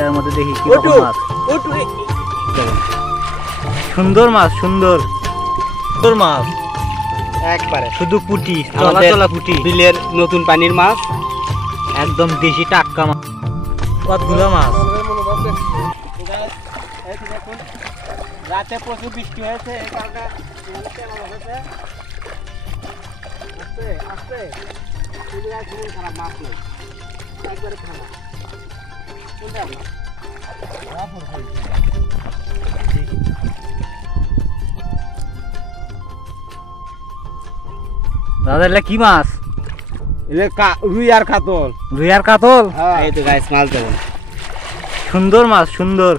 এটার মধ্যে দেখি কি রকম মাছ। সুন্দর মাছ, সুন্দর সুন্দর মাছ, একবারে শুধু পুঁটি, চলা চলা পুঁটি, বিলের নতুন পানির মাছ, একদম দেশি টাটকা মাছ, কতগুলো মাছ। দেখুন রাতে প্রচুর বৃষ্টি হয়েছে, এই কারণে আস্তে খারাপ মাছ নেই, একবারে খারাপ। কোনটা দাদা এগুলা কি মাছ? রুই আর কাতল। রুই আর কাতল, এই তো গাইস মাছ দেখুন, সুন্দর মাছ, সুন্দর।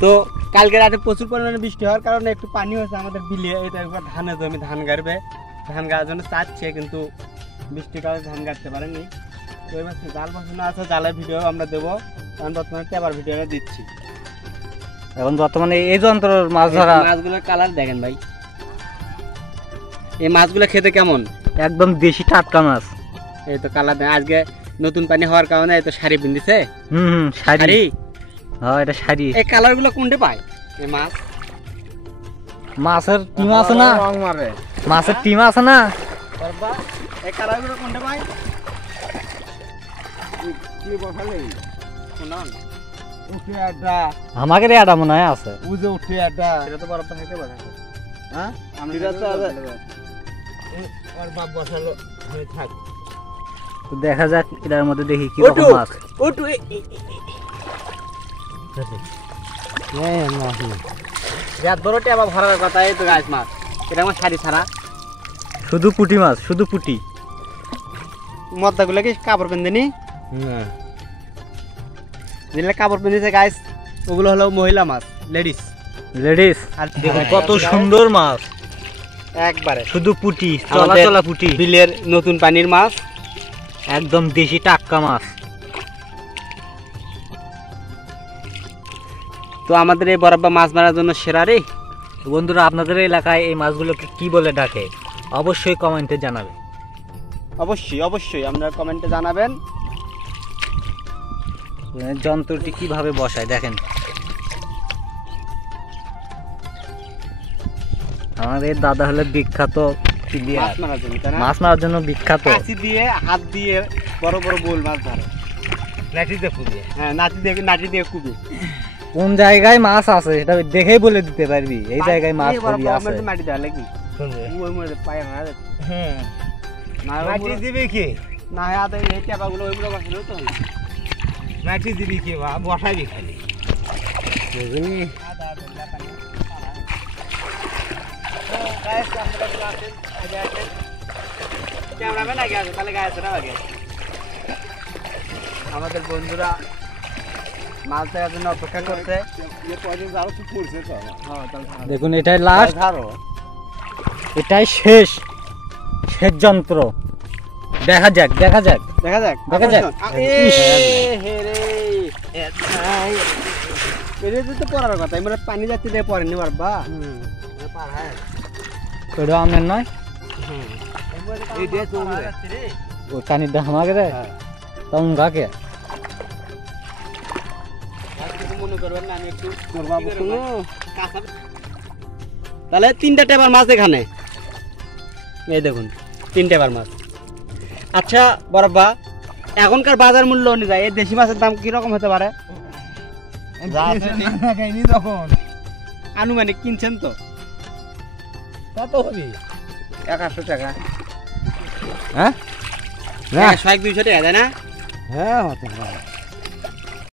তো কালকে রাতে প্রচুর পরিমাণে বৃষ্টি হওয়ার কারণে একটু পানি হয়েছে আমাদের বিলে। এটা একবার ধানের জমি, ধান গাড়বে, ধান গাড়ার জন্য চাচ্ছে, কিন্তু বৃষ্টির কারণে ধান গাড়তে পারেনি। তো এবার জাল বসানো আছে, জালের ভিডিও আমরা দেবো, কারণ বর্তমানে টেবার ভিডিও দিচ্ছি। এখন বর্তমানে এই যন্ত্রের মাছ ধরা। মাছগুলোর কালার দেখেন ভাই, এই মাছগুলো খেতে কেমন, একদম দেশি টাটকা মাছ। এই তো কালার দেন, আজকে নতুন পানি হওয়ার কারণে এই তো শাড়ি পিন্দিছে। শাড়ি, হ্যাঁ এটা শাড়ি। এই কালার গুলো কোনটা পায় এই মাছ? মাছের টিম আছে না, মাছের টিম আছে না, এই কালার গুলো কোনটা পায়? আমাকে এটা মনে হয় আছে। এটা তো বরফ খাইতে পারে। হ্যাঁ আমি আর বাপ বসালো হয়ে থাক। তো দেখা যাক এটার মধ্যে দেখি কি রকম মাছ। ওটু যা দরতে আবার ভরার কথা। এই তো গাছ মাছ, এটা আমার শাড়ি ছাড়া, শুধু পুঁটি মাছ, শুধু পুঁটি। মদ্দাগুলো কি কাপড় পেন্দেনি? যেগুলো কাপড় পেন্দিছে গাছ, ওগুলো হলো মহিলা মাছ, লেডিস। লেডিস, আর দেখুন কত সুন্দর মাছ, একবারে শুধু পুঁটি, চলা চলা পুঁটি, বিলের নতুন পানির মাছ, একদম দেশি টাটকা মাছ। তো আমাদের এই বরাব্বা মাছ মারার জন্য সেরা রে। বন্ধুরা, আপনাদের এলাকায় এই মাছগুলোকে কি বলে ডাকে অবশ্যই কমেন্টে জানাবে। অবশ্যই অবশ্যই আপনারা কমেন্টে জানাবেন। যন্ত্রটি কিভাবে বসায় দেখেন। আমাদের দাদা হলে বিখ্যাত মাছ মারার জন্য, মাছ মারার জন্য বিখ্যাত। কাঁচি দিয়ে, হাত দিয়ে বড় বড় বোল মাছ ধরে, নাটি দিয়ে কুবি। হ্যাঁ, নাটি দিয়ে কুবি। কোন জায়গায় মাছ আছে সেটা দেখেই বলে দিতে পারবি, এই জায়গায় মাছ পড়ি আছে। মাটি দেওয়া লাগবে, ওই মধ্যে পায়ে মারা যাচ্ছে। হ্যাঁ, মাটি দিবি কি না? আদা এই চাপাগুলো ওইগুলো বসালো তো, মাটি দিবি কি বা বসাবি খালি বুঝলি? আদা আদা লাপানি তো গাইস, আমরা তো আছেন আগে আছেন ক্যামেরাম্যান আগে আছে, তাহলে গাইস না আগে আমাদের বন্ধুরা মাছ ধরার জন্য অপেক্ষা করতে। দেখুন এটাই লাস্ট, এটাই শেষ শেষ যন্ত্র। দেখা যাক দেখা যাক দেখা যাক দেখা যাক। তো পড়ার কথা, মানে পানি যাচ্ছে দিয়ে পড়েনি পারবা। ওটা আমার নয়, ও কানির দাম আমাকে দেয় তখন কাকে মনে করবেন না, আমি একটু তাহলে 3টা টেবার মাছ এখানে, এই দেখুন 3 টেবার মাছ। আচ্ছা বরাব্বা, এখনকার বাজার মূল্য অনুযায়ী এই দেশি মাছের দাম কিরকম হতে পারে? তখন আনুমানিক কিনছেন তো কত হবে? 100 টাকা। হ্যাঁ, 100-200 টাকা, তাই না? হ্যাঁ